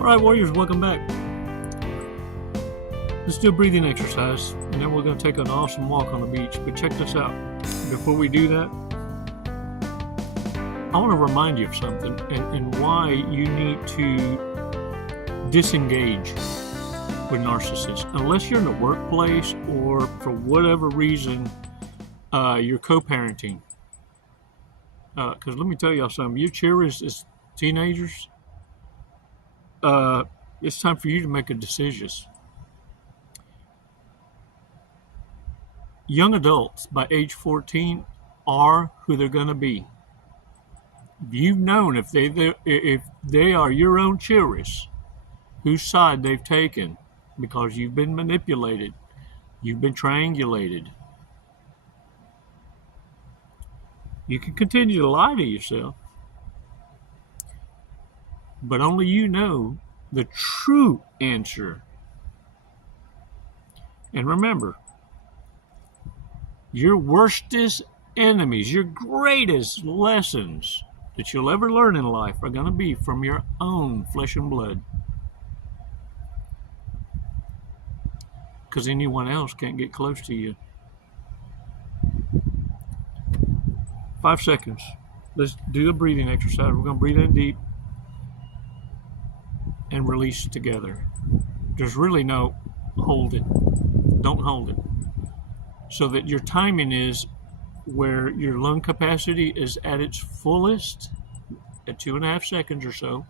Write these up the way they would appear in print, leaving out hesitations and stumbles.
Alright, warriors, welcome back. Let's do a breathing exercise, and then we're going to take an awesome walk on the beach. But check this out. Before we do that, I want to remind you of something and why you need to disengage with narcissists. Unless you're in the workplace or for whatever reason you're co-parenting. Because let me tell y'all something. Your children as teenagers, it's time for you to make a decision. Young adults by age 14 are who they're going to be. You've known if they are your own children, whose side they've taken, because you've been manipulated, you've been triangulated. You can continue to lie to yourself, but only you know the true answer. And remember, your worstest enemies, your greatest lessons that you'll ever learn in life are going to be from your own flesh and blood. Because anyone else can't get close to you. 5 seconds. Let's do a breathing exercise. We're going to breathe in deep and release together. There's really no hold it. Don't hold it. So that your timing is where your lung capacity is at its fullest at 2.5 seconds or so,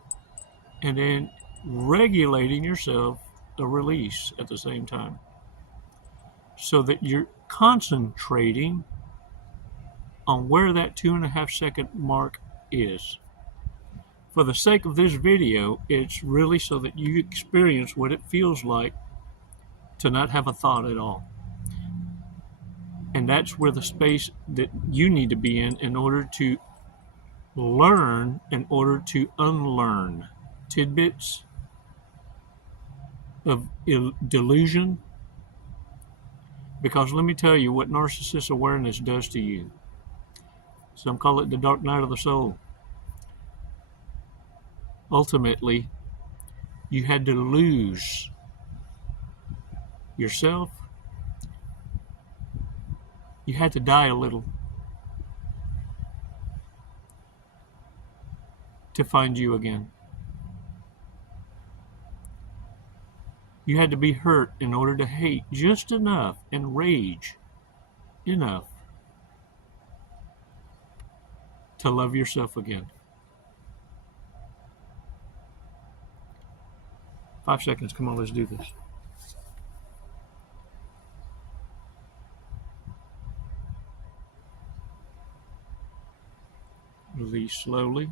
and then regulating yourself a release at the same time, so that you're concentrating on where that 2.5 second mark is. For the sake of this video, it's really so that you experience what it feels like to not have a thought at all. And that's where the space that you need to be in order to learn, in order to unlearn tidbits of delusion. Because let me tell you what narcissist awareness does to you. Some call it the dark night of the soul. Ultimately, you had to lose yourself. You had to die a little to find you again. You had to be hurt in order to hate just enough and rage enough to love yourself again. 5 seconds. Come on, let's do this. Release slowly.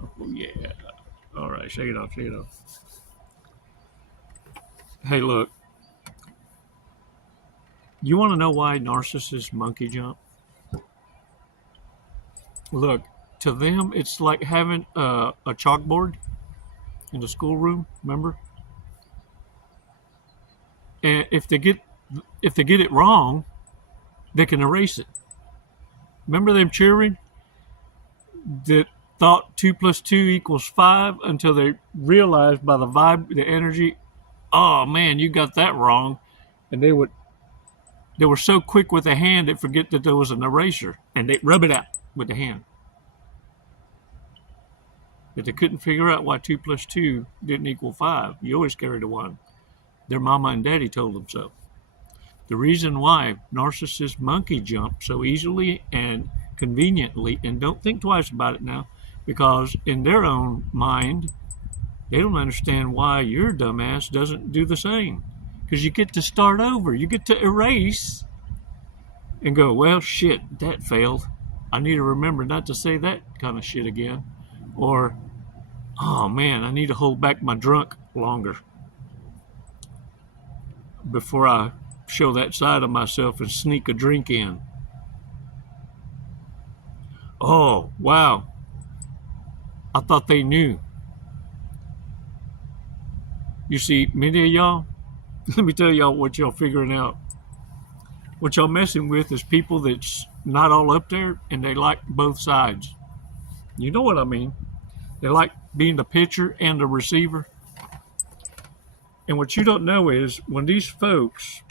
Oh, yeah. All right, shake it off, shake it off. Hey, look. You want to know why narcissists monkey jump? Look, to them, it's like having a chalkboard in the schoolroom, remember? And if they get it wrong, they can erase it. Remember them cheering that thought 2 + 2 = 5 until they realized by the vibe, the energy, oh man, you got that wrong. And they were so quick with the hand, they forget that there was an eraser, and they rub it out with the hand. But they couldn't figure out why 2 + 2 didn't equal 5. You always carried a 1. Their mama and daddy told them so. The reason why narcissists monkey jump so easily and conveniently, and don't think twice about it now, because in their own mind, they don't understand why your dumbass doesn't do the same. Because you get to start over. You get to erase and go, well, shit, that failed. I need to remember not to say that kind of shit again. Or, oh man, I need to hold back my drunk longer before I show that side of myself and sneak a drink in. Oh, wow. I thought they knew. You see, many of y'all, let me tell y'all what y'all figuring out. What y'all messing with is people that's not all up there, and they like both sides. You know what I mean? They like being the pitcher and the receiver. And what you don't know is when these folks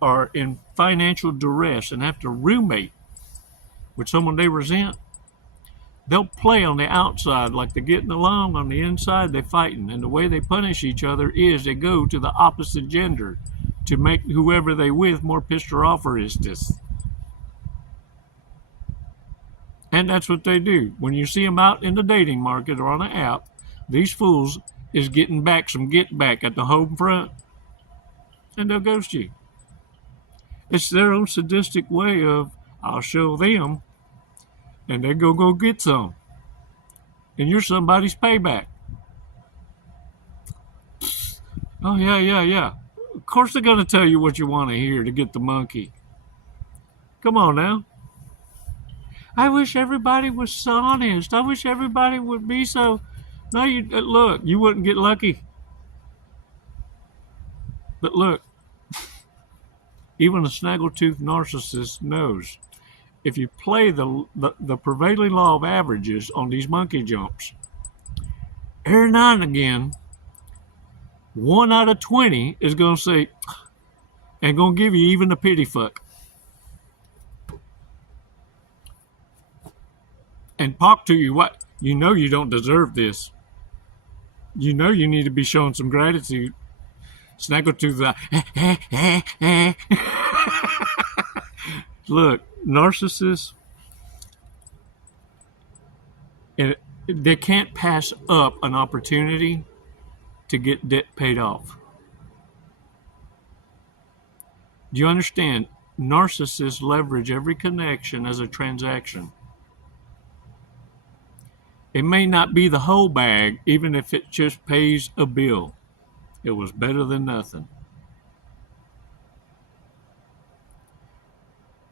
are in financial duress and have to roommate with someone they resent, they'll play on the outside like they're getting along. On the inside, they're fighting. And the way they punish each other is they go to the opposite gender to make whoever they with more pissed or off or is this. And that's what they do. When you see them out in the dating market or on an app, these fools is getting back some get back at the home front, and they'll ghost you. It's their own sadistic way of, I'll show them, and they go get some. And you're somebody's payback. Oh, yeah. Of course they're going to tell you what you want to hear to get the monkey. Come on now. I wish everybody was honest. I wish everybody would be so... No, look, you wouldn't get lucky. But look, even a snaggletooth narcissist knows if you play the prevailing law of averages on these monkey jumps, every now and again, 1 out of 20 is going to say, and going to give you even a pity fuck. And talk to you, what? You know you don't deserve this. You know you need to be showing some gratitude. Snaggletooth, look, narcissists, and they can't pass up an opportunity to get debt paid off. Do you understand? Narcissists leverage every connection as a transaction. It may not be the whole bag, even if it just pays a bill. It was better than nothing.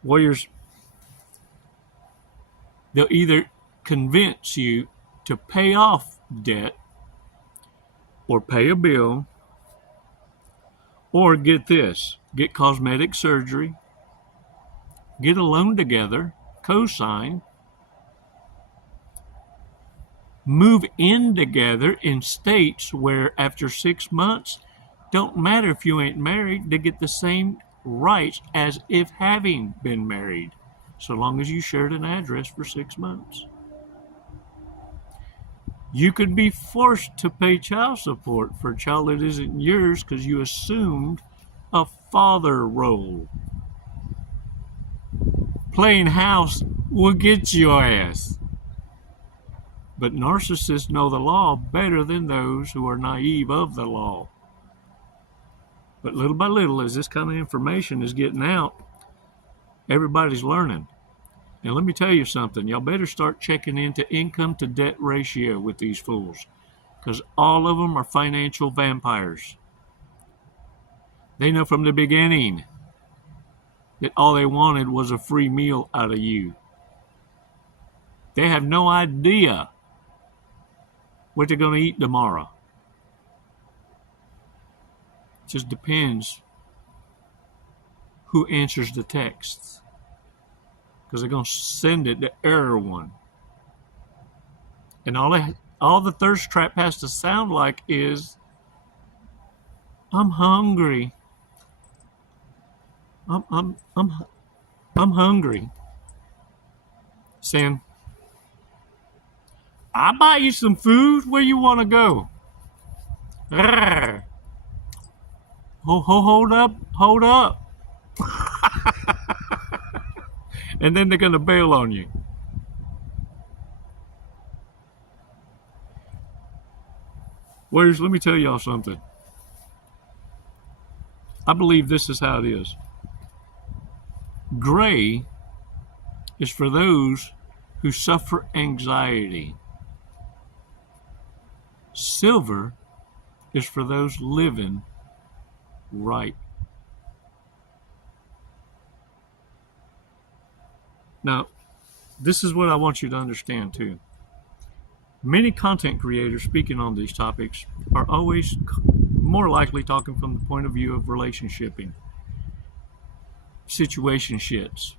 Warriors, they'll either convince you to pay off debt or pay a bill, or get this, get cosmetic surgery, get a loan together, co-sign, move in together in states where after 6 months, don't matter if you ain't married, they get the same rights as if having been married, so long as you shared an address for 6 months. You could be forced to pay child support for a child that isn't yours because you assumed a father role. Playing house will get your ass. But narcissists know the law better than those who are naive of the law. But little by little, as this kind of information is getting out, everybody's learning. And let me tell you something. Y'all better start checking into income to debt ratio with these fools, because all of them are financial vampires. They know from the beginning that all they wanted was a free meal out of you. They have no idea what they're going to eat tomorrow. It just depends who answers the texts, because they're going to send it to everyone. And all the thirst trap has to sound like is, I'm hungry. I'm hungry. Saying, I'll buy you some food. Where you want to go? Hold up. And then they're going to bail on you. Warriors, let me tell y'all something. I believe this is how it is. Gray is for those who suffer anxiety. Silver is for those living right. Now, this is what I want you to understand too. Many content creators speaking on these topics are always more likely talking from the point of view of relationshiping, situationships.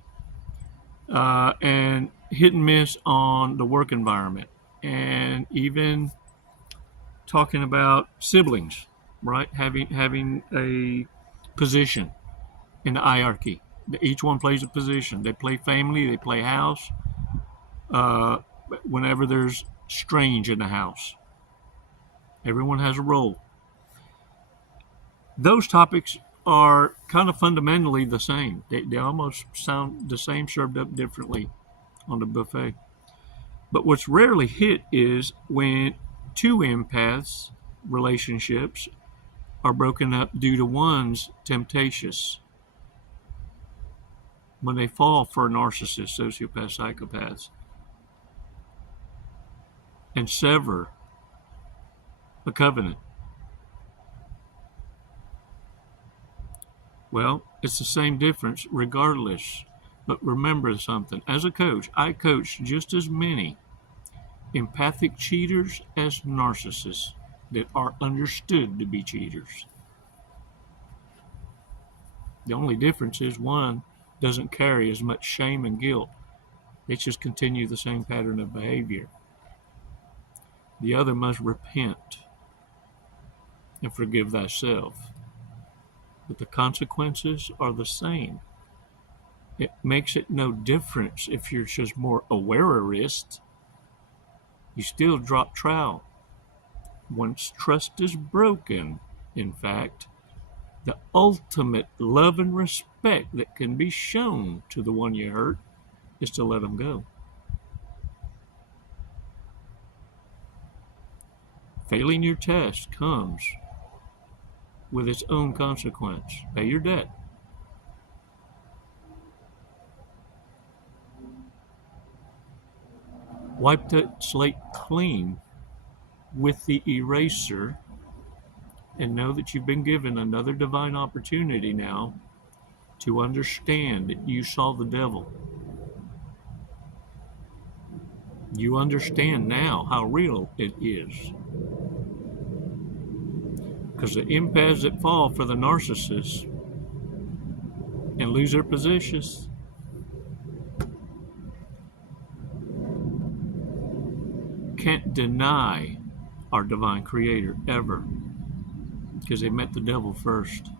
and hit and miss on the work environment, and even talking about siblings, right? Having a position in the hierarchy. Each one plays a position. They play family, they play house. Uh, Whenever there's strange in the house, everyone has a role. Those topics are kind of fundamentally the same. They almost sound the same, served up differently on the buffet. But what's rarely hit is when two empaths relationships are broken up due to one's temptatious. When they fall for narcissists, sociopaths, psychopaths, and sever a covenant. Well, it's the same difference regardless. But remember something. As a coach, I coach just as many empathic cheaters as narcissists that are understood to be cheaters. The only difference is one doesn't carry as much shame and guilt. They just continue the same pattern of behavior. The other must repent and forgive thyself. But the consequences are the same. It makes it no difference if you're just more awareist. You still drop trowel. Once trust is broken, in fact, the ultimate love and respect that can be shown to the one you hurt is to let them go. Failing your test comes with its own consequence. Pay your debt. Wipe the slate clean with the eraser and know that you've been given another divine opportunity now to understand that you saw the devil. You understand now how real it is. Because the empaths that fall for the narcissists and lose their positions can't deny our divine creator ever, because they met the devil first.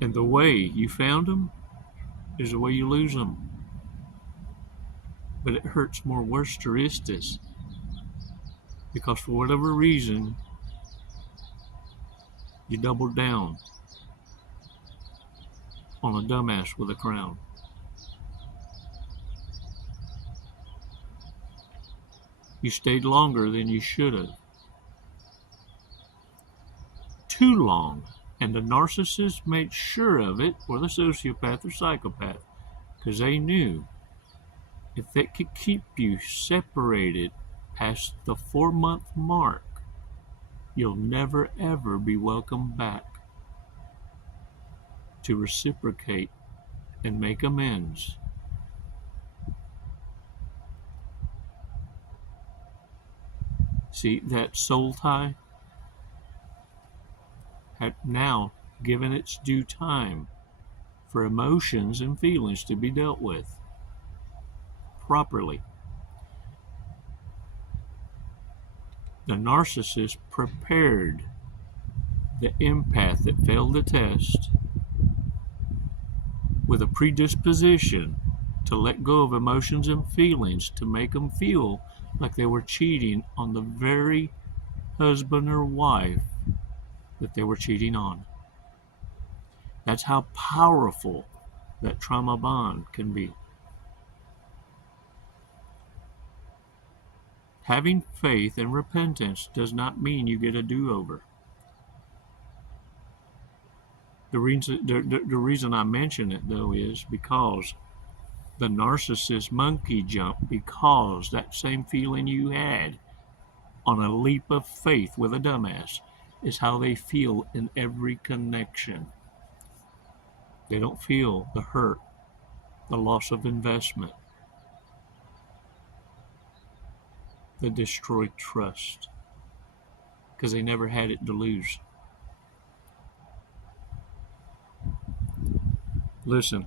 And the way you found him is the way you lose him. But it hurts more worse to resist, because for whatever reason, you doubled down on a dumbass with a crown. You stayed longer than you should have. Too long. And the narcissist made sure of it, or the sociopath or psychopath, because they knew if they could keep you separated past the 4-month mark, you'll never ever be welcomed back to reciprocate and make amends. See, that soul tie had now given its due time for emotions and feelings to be dealt with properly. The narcissist prepared the empath that failed the test with a predisposition to let go of emotions and feelings to make them feel like they were cheating on the very husband or wife that they were cheating on. That's how powerful that trauma bond can be. Having faith and repentance does not mean you get a do-over. The reason I mention it, though, is because the narcissist monkey jump, because that same feeling you had on a leap of faith with a dumbass is how they feel in every connection. They don't feel the hurt, the loss of investment, the destroyed trust, because they never had it to lose. Listen,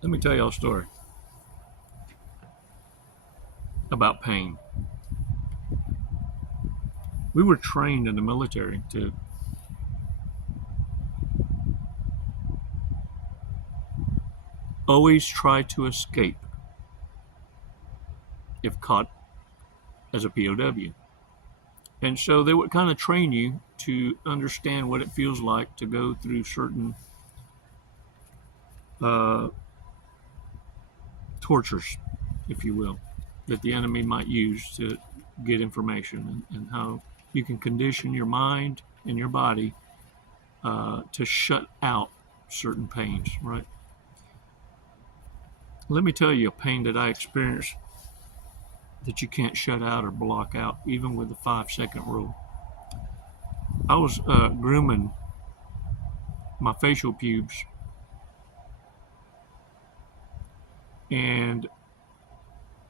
let me tell y'all a story about pain. We were trained in the military to always try to escape if caught as a POW. And so they would kind of train you to understand what it feels like to go through certain tortures, if you will, that the enemy might use to get information, and how you can condition your mind and your body to shut out certain pains, right? Let me tell you a pain that I experienced that you can't shut out or block out, even with the 5-second rule. I was grooming my facial pubes, and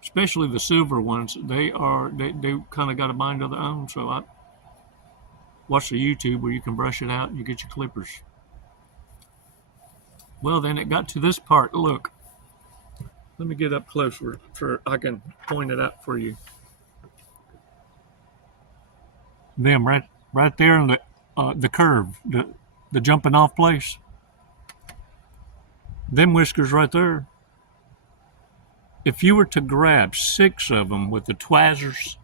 especially the silver ones, they kind of got a mind of their own. So I watched the YouTube where you can brush it out and you get your clippers. Well, then it got to this part. Look, let me get up closer so I can point it out for you. Them right there in the curve, the jumping off place. Them whiskers right there. If you were to grab 6 of them with the twazzers,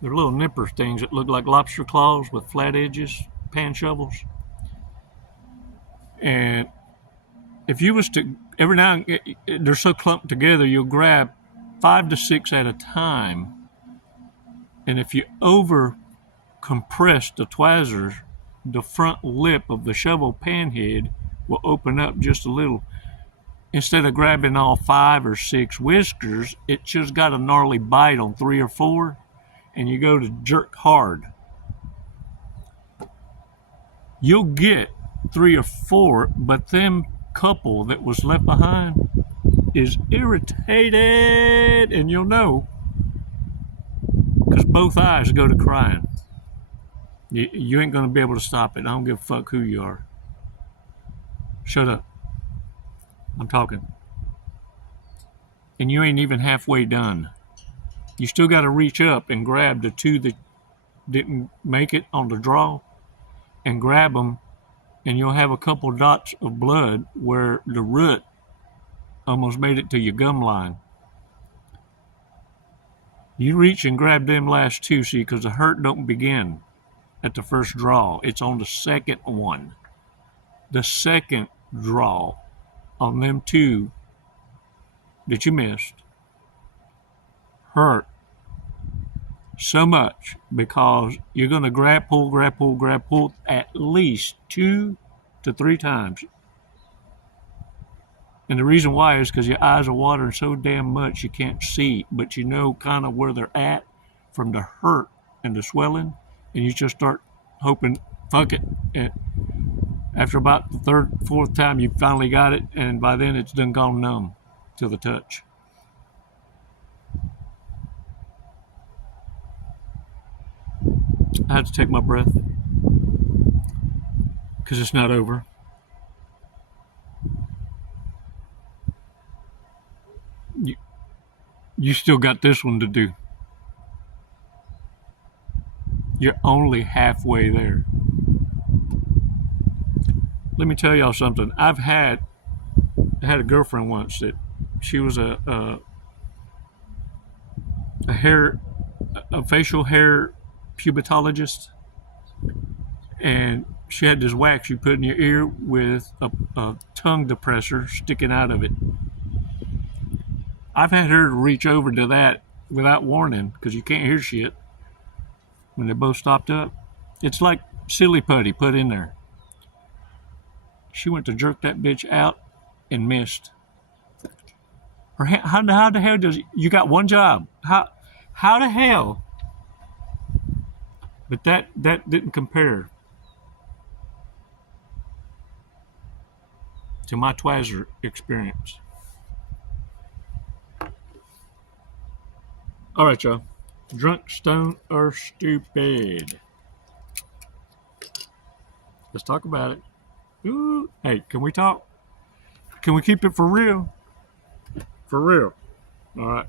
they're little nipper things that look like lobster claws with flat edges, pan shovels. And if you was to, every now and then, they're so clumped together, you'll grab 5 to 6 at a time. And if you over compress the twazzers, the front lip of the shovel pan head will open up just a little. Instead of grabbing all 5 or 6 whiskers, it just got a gnarly bite on 3 or 4, and you go to jerk hard. You'll get 3 or 4, but them couple that was left behind is irritated, and you'll know because both eyes go to crying. You ain't going to be able to stop it. I don't give a fuck who you are. Shut up. I'm talking. And you ain't even halfway done. You still got to reach up and grab the 2 that didn't make it on the draw and grab them, and you'll have a couple dots of blood where the root almost made it to your gum line. You reach and grab them last 2, see, because the hurt don't begin at the first draw. It's on the second one. The second draw on them 2 that you missed hurt so much because you're going to grab, pull at least 2 to 3 times. And the reason why is because your eyes are watering so damn much you can't see, but you know kind of where they're at from the hurt and the swelling, and you just start hoping, fuck it. And after about the 3rd, 4th time, you finally got it, and by then it's done gone numb to the touch. I had to take my breath because it's not over. You still got this one to do. You're only halfway there. Let me tell y'all something. I had a girlfriend once that she was a facial hair pubertologist, and she had this wax you put in your ear with a tongue depressor sticking out of it. I've had her reach over to that without warning because you can't hear shit when they both stopped up. It's like silly putty put in there. She went to jerk that bitch out and missed. How the hell does you got one job? How the hell? But that didn't compare to my twazzer experience. All right, y'all. Drunk, stoned, or stupid. Let's talk about it. Ooh. Hey, can we talk? Can we keep it for real? For real. All right.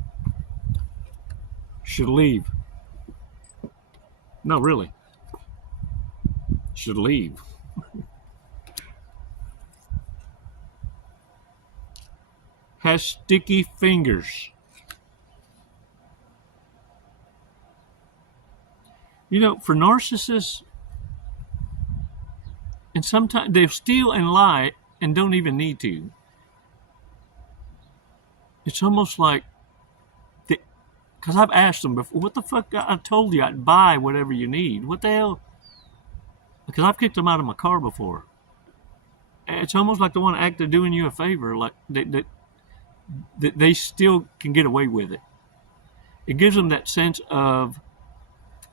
Should leave. No, really. Should leave. Has sticky fingers. You know, for narcissists, and sometimes they steal and lie and don't even need to. It's almost like, because I've asked them before, what the fuck? I told you I'd buy whatever you need. What the hell? Because I've kicked them out of my car before. It's almost like they want to act they're doing you a favor, like they still can get away with it. It gives them that sense of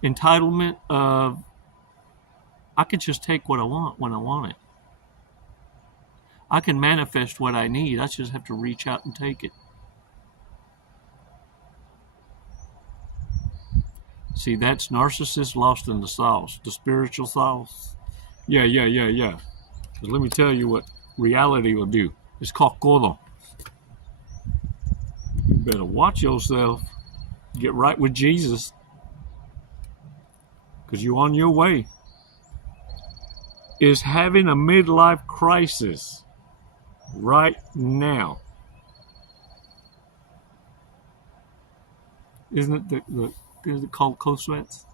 entitlement of, I can just take what I want when I want it. I can manifest what I need. I just have to reach out and take it. See, that's narcissists lost in the sauce, the spiritual sauce. Yeah. But let me tell you what reality will do. It's called codo. You better watch yourself. Get right with Jesus. Because you're on your way. Is having a midlife crisis right now. Isn't it is it called cold sweats?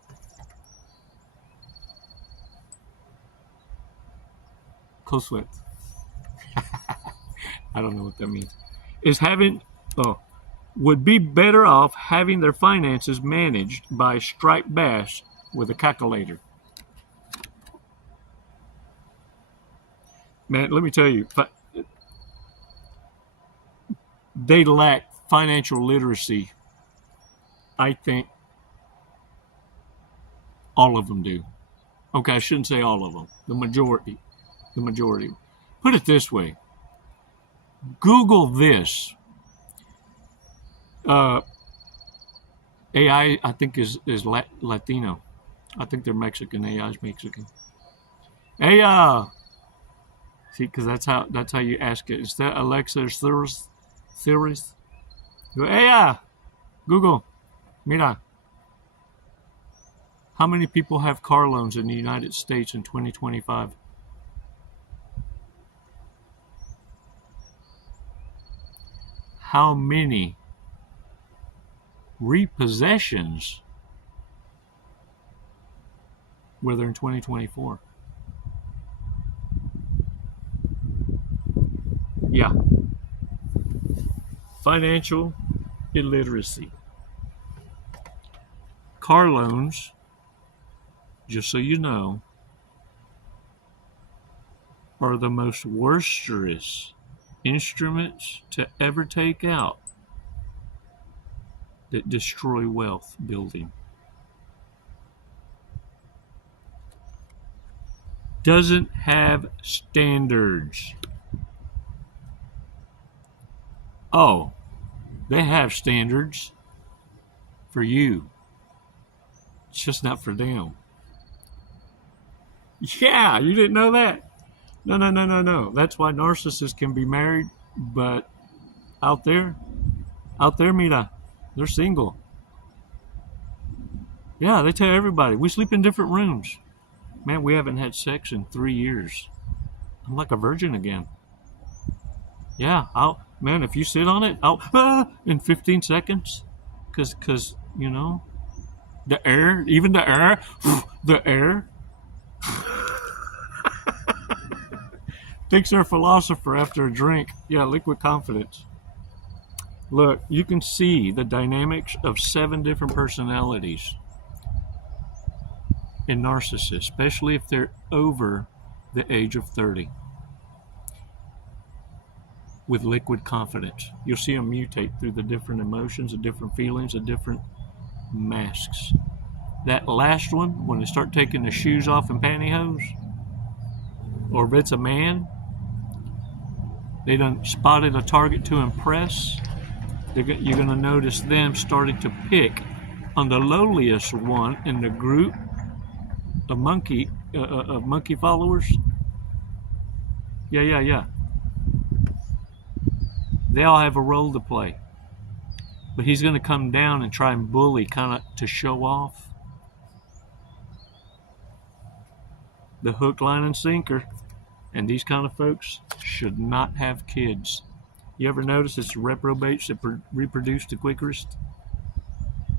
Cold sweats. I don't know what that means. Is having, would be better off having their finances managed by a striped bass with a calculator. Man, let me tell you, they lack financial literacy. I think all of them do. Okay, I shouldn't say all of them. The majority. Put it this way. Google this. AI, I think, is Latino. I think they're Mexican. AI is Mexican. AI. See, because that's how you ask it. Is that Alexa or Siri? Go, AI. Google. Mira. How many people have car loans in the United States in 2025? How many repossessions were there in 2024? Yeah. Financial illiteracy. Car loans, just so you know, are the most worsterous instruments to ever take out that destroy wealth building. Doesn't have standards. Oh, they have standards for you. It's just not for them. Yeah, you didn't know that? No. That's why narcissists can be married, but out there, mira, they're single. Yeah, they tell everybody, we sleep in different rooms. Man, we haven't had sex in 3 years. I'm like a virgin again. Yeah, man, if you sit on it, in 15 seconds. Because, you know, the air. Thinks they're a philosopher after a drink. Yeah, liquid confidence. Look, you can see the dynamics of 7 different personalities in narcissists, especially if they're over the age of 30. With liquid confidence. You'll see them mutate through the different emotions, the different feelings, the different masks. That last one, when they start taking the shoes off and pantyhose, or if it's a man, they done spotted a target to impress, you're going to notice them starting to pick on the lowliest one in the group of monkey followers. Yeah. They all have a role to play. But he's going to come down and try and bully kind of to show off. The hook, line, and sinker. And these kind of folks should not have kids. You ever notice it's the reprobates that reproduce the quickest?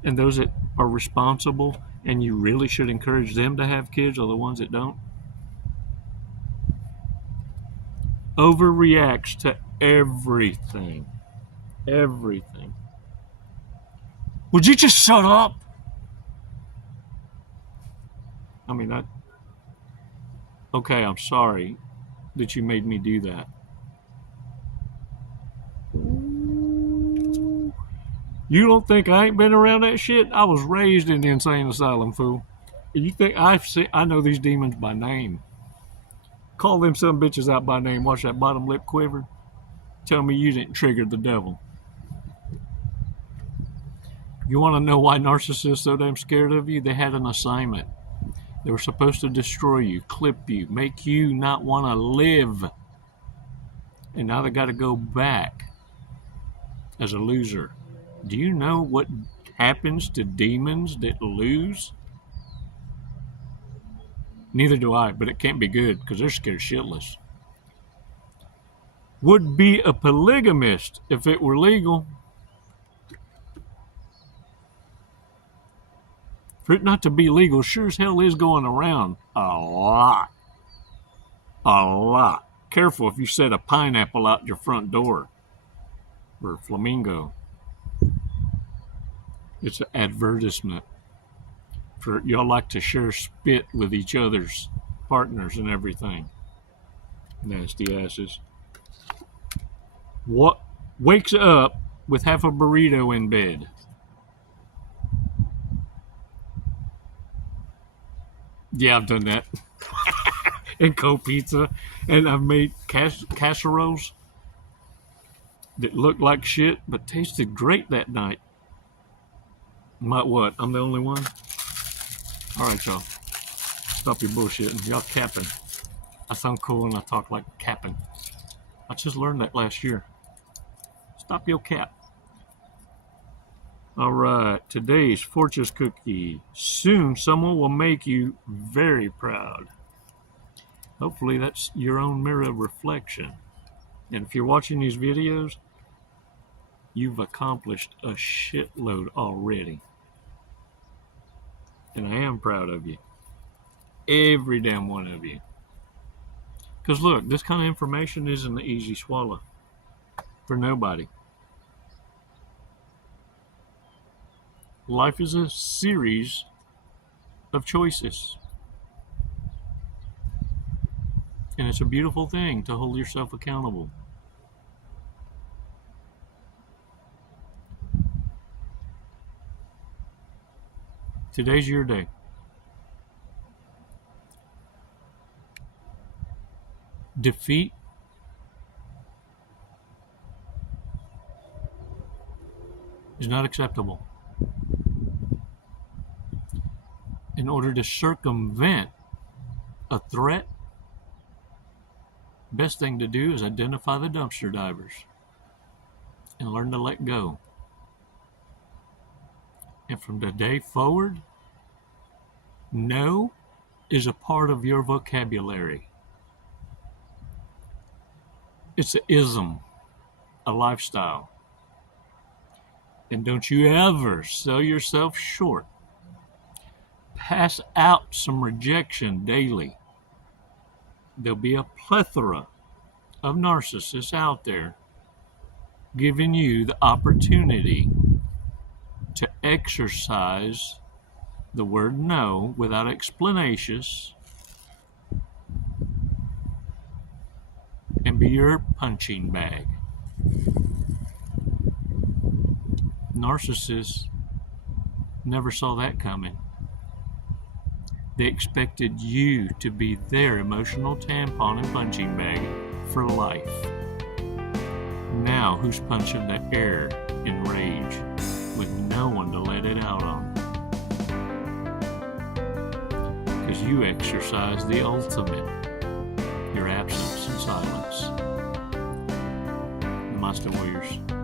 And those that are responsible and you really should encourage them to have kids are the ones that don't? Overreacts to everything. Everything. Would you just shut up? I mean, okay, I'm sorry that you made me do that. You don't think I ain't been around that shit? I was raised in the insane asylum, fool. You think I know these demons by name? Call them some bitches out by name. Watch that bottom lip quiver. Tell me you didn't trigger the devil. You want to know why narcissists are so damn scared of you? They had an assignment. They were supposed to destroy you, clip you, make you not want to live. And now they got to go back as a loser. Do you know what happens to demons that lose? Neither do I, but it can't be good because they're scared shitless. Would be a polygamist if it were legal. For it not to be legal, sure as hell is going around a lot. A lot. Careful if you set a pineapple out your front door. Or a flamingo. It's an advertisement. For y'all like to share spit with each other's partners and everything. Nasty asses. What wakes up with half a burrito in bed? Yeah, I've done that. And cold pizza. And I've made casseroles that looked like shit but tasted great that night. What? I'm the only one? Alright, y'all. Stop your bullshitting. Y'all capping. I sound cool and I talk like capping. I just learned that last year. Stop your cap. Alright, today's fortune cookie. Soon someone will make you very proud. Hopefully that's your own mirror reflection. And if you're watching these videos, you've accomplished a shitload already. And I am proud of you. Every damn one of you. Because look, this kind of information isn't an easy swallow. For nobody. Life is a series of choices. And it's a beautiful thing to hold yourself accountable. Today's your day. Defeat is not acceptable. In order to circumvent a threat, best thing to do is identify the dumpster divers and learn to let go. And from today forward, no is a part of your vocabulary. It's an ism, a lifestyle. And don't you ever sell yourself short. Pass out some rejection daily. There'll be a plethora of narcissists out there giving you the opportunity to exercise the word no without explanations and be your punching bag. Narcissists never saw that coming. They expected you to be their emotional tampon and punching bag for life. Now, who's punching the air in rage with no one to let it out on? Because you exercise the ultimate, your absence and silence. Namaste, warriors.